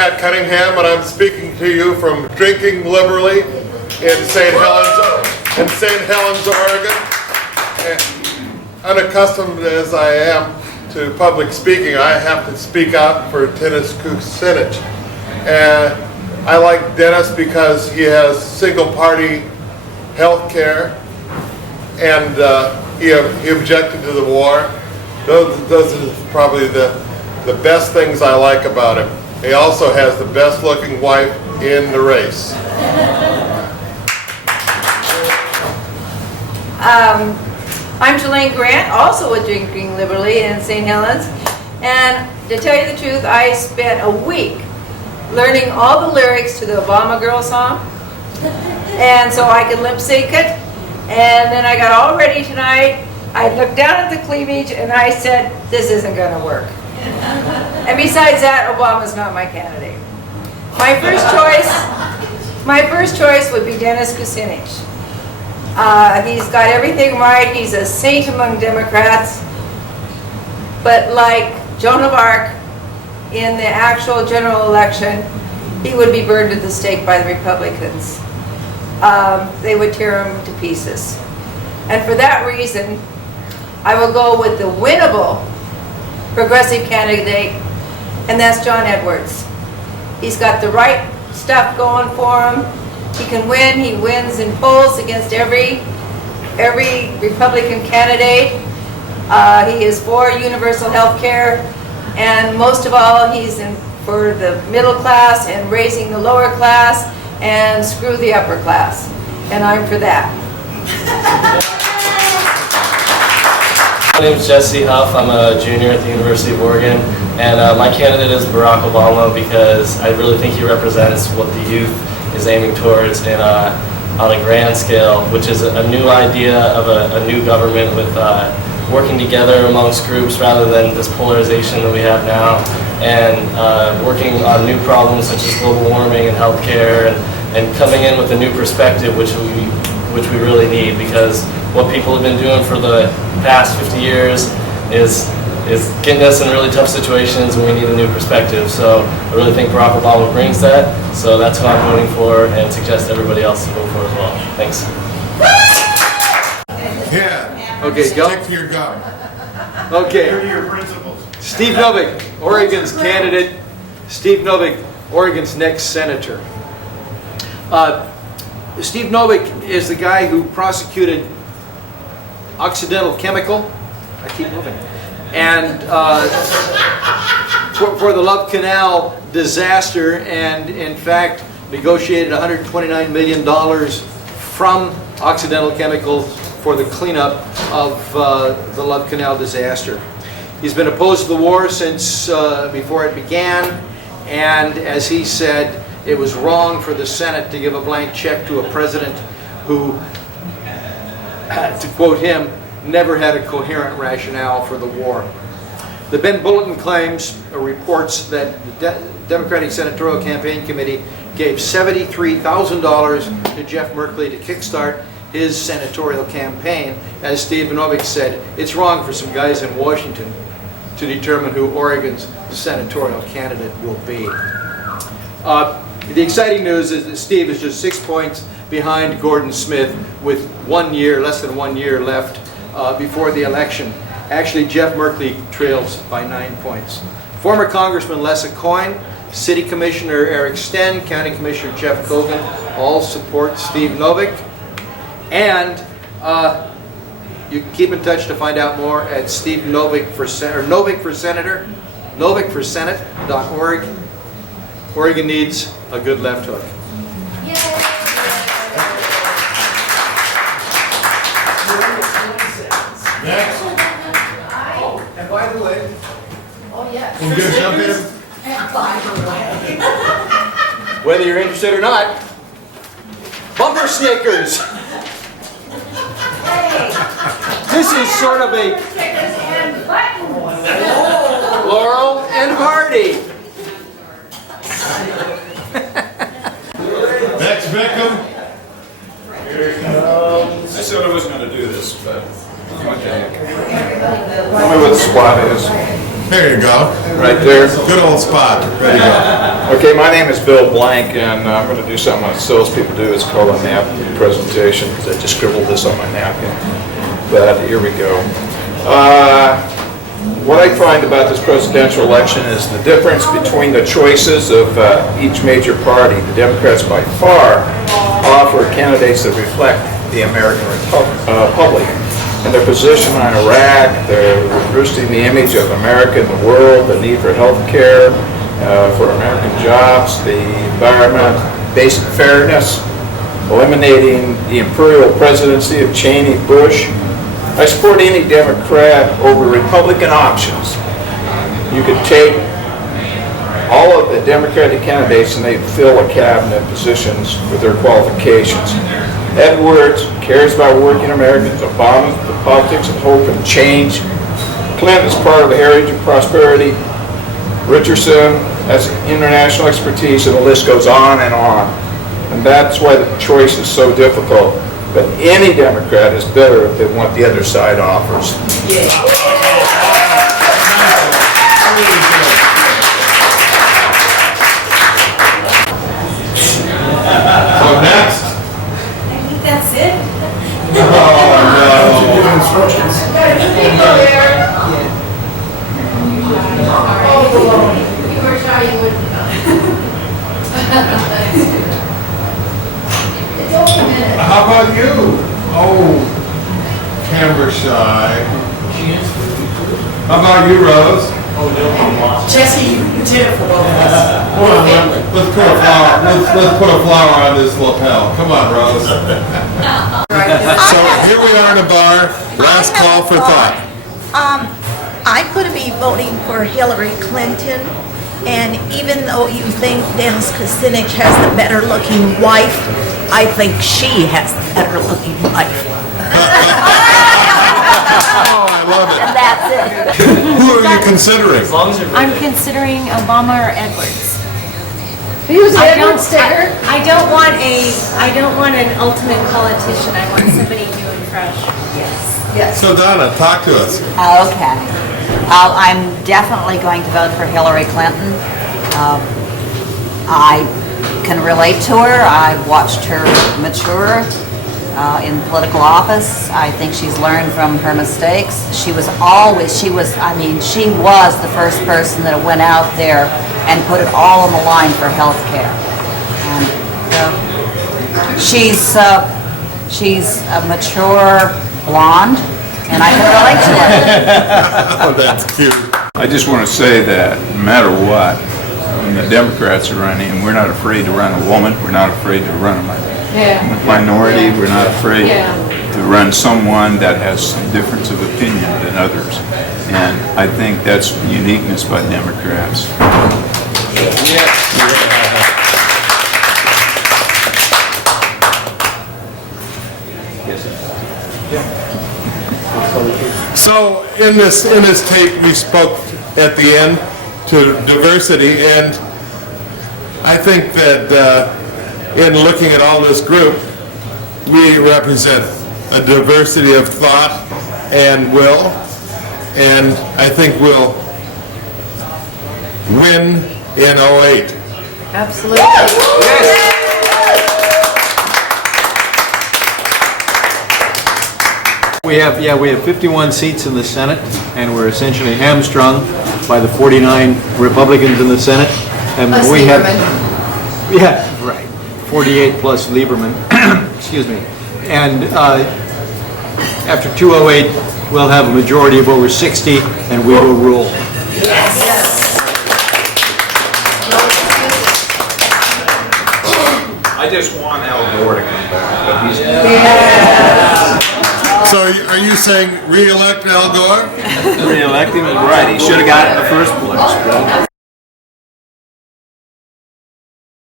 Pat Cunningham, and I'm speaking to you from Drinking Liberally in St. Helens, Oregon. And unaccustomed as I am to public speaking, I have to speak out for Dennis Kucinich. And I like Dennis because he has single-party health care, and he objected to the war. Those are probably the best things I like about him. He also has the best looking wife in the race. I'm Shalane Grant, also with Drinking Liberally in St. Helens, and to tell you the truth, I spent a week learning all the lyrics to the Obama Girl song, and so I could lip sync it. And then I got all ready tonight. I looked down at the cleavage and I said, this isn't going to work. And besides that, Obama's not my candidate. My first choice would be Dennis Kucinich. He's got everything right. He's a saint among Democrats. But like Joan of Arc in the actual general election, he would be burned at the stake by the Republicans. They would tear him to pieces. And for that reason, I will go with the winnable progressive candidate, and that's John Edwards. He's got the right stuff going for him. He can win. He wins in polls against every Republican candidate. He is for universal health care, and most of all, he's for the middle class and raising the lower class and screw the upper class. And I'm for that. My name is Jesse Huff. I'm a junior at the University of Oregon, and my candidate is Barack Obama because I really think he represents what the youth is aiming towards on a grand scale, which is a new idea of a new government with working together amongst groups rather than this polarization that we have now, and working on new problems such as global warming and healthcare, and coming in with a new perspective which we really need, because what people have been doing for the past 50 years is getting us in really tough situations, and we need a new perspective. So I really think Barack Obama brings that, so that's who I'm voting for, and suggest everybody else to vote for as well. Thanks. Yeah. Okay, go. Stick to your gun. Okay. Here are your principles. Steve Novick, Oregon's candidate. Steve Novick, Oregon's next senator. Steve Novick is the guy who prosecuted Occidental Chemical. I keep moving. And for the Love Canal disaster, and in fact negotiated $129 million from Occidental Chemical for the cleanup of the Love Canal disaster. He's been opposed to the war since before it began, and as he said, it was wrong for the Senate to give a blank check to a president who, to quote him, never had a coherent rationale for the war. The Ben Bulletin claims or reports that the Democratic Senatorial Campaign Committee gave $73,000 to Jeff Merkley to kickstart his senatorial campaign. As Steve Novick said, it's wrong for some guys in Washington to determine who Oregon's senatorial candidate will be. The exciting news is that Steve is just 6 points behind Gordon Smith with less than 1 year left before the election. Actually, Jeff Merkley trails by 9 points. Former Congressman Lessa Coyne, City Commissioner Eric Sten, County Commissioner Jeff Cogan all support Steve Novick. And you can keep in touch to find out more at Steve Novick for Senator, Novick for Senator, novickforsenate.org. Oregon needs a good left hook. Next. Oh, and by the way, We're gonna jump in. whether you're interested or not, bumper stickers. This is sort of a Laurel and Hardy. Next victim. I said I wasn't going to do this, but okay. Tell me what the squad is. There you go. Right there. Good old spot. There you go. Okay, my name is Bill Blank, and I'm going to do something that salespeople do. It's called a napkin presentation, because I just scribbled this on my napkin. But here we go. What I find about this presidential election is the difference between the choices of each major party. The Democrats by far offer candidates that reflect the American public and their position on Iraq. They're boosting the image of America in the world, the need for health care, for American jobs, the environment, basic fairness, eliminating the imperial presidency of Cheney, Bush. I support any Democrat over Republican options. You could take all of the Democratic candidates and they'd fill a cabinet positions with their qualifications. Edwards cares about working Americans. Obama, the politics of hope and change. Clinton is part of the heritage of prosperity. Richardson has international expertise, and the list goes on and on. And that's why the choice is so difficult. But any Democrat is better than what the other side offers. So next. I think that's it. How about you? Oh, camera shy. How about you, Rose? Jesse, you did it for both of us. Hold on, let's put a flower. Let's put a flower on this lapel. Come on, Rose. So here we are in a bar. Last call for thought. I'm going to be voting for Hillary Clinton, and even though you think Dennis Kucinich has the better looking wife, I think she has the better looking wife. Oh, I love it. And that's it. Who are you considering? As long as you're I'm considering Obama or Edwards. Who's I Edward don't, Sticker? I don't want an ultimate politician. I want somebody new and fresh. Yes. So Donna, talk to us. Okay. I'm definitely going to vote for Hillary Clinton. I can relate to her. I've watched her mature in political office. I think she's learned from her mistakes. She was the first person that went out there and put it all on the line for health care. She's a mature blonde, and I can relate to her. Oh, that's cute. I just want to say that no matter what, when the Democrats are running, we're not afraid to run a woman, we're not afraid to run a minority, we're not afraid to run someone that has some difference of opinion than others. And I think that's uniqueness by Democrats. So in this tape, we spoke at the end to diversity, and I think that in looking at all this group, we represent a diversity of thought and will, and I think we'll win in 08. Absolutely. We have 51 seats in the Senate, and we're essentially hamstrung by the 49 Republicans in the Senate. And Plus we have, Lieberman. yeah, right, 48 plus Lieberman. Excuse me. And after 208, we'll have a majority of over 60, and we will rule. I just want Al Gore to come back, but he's So are you saying re-elect Al Gore? re-elected him, right? He should have got it in the first place.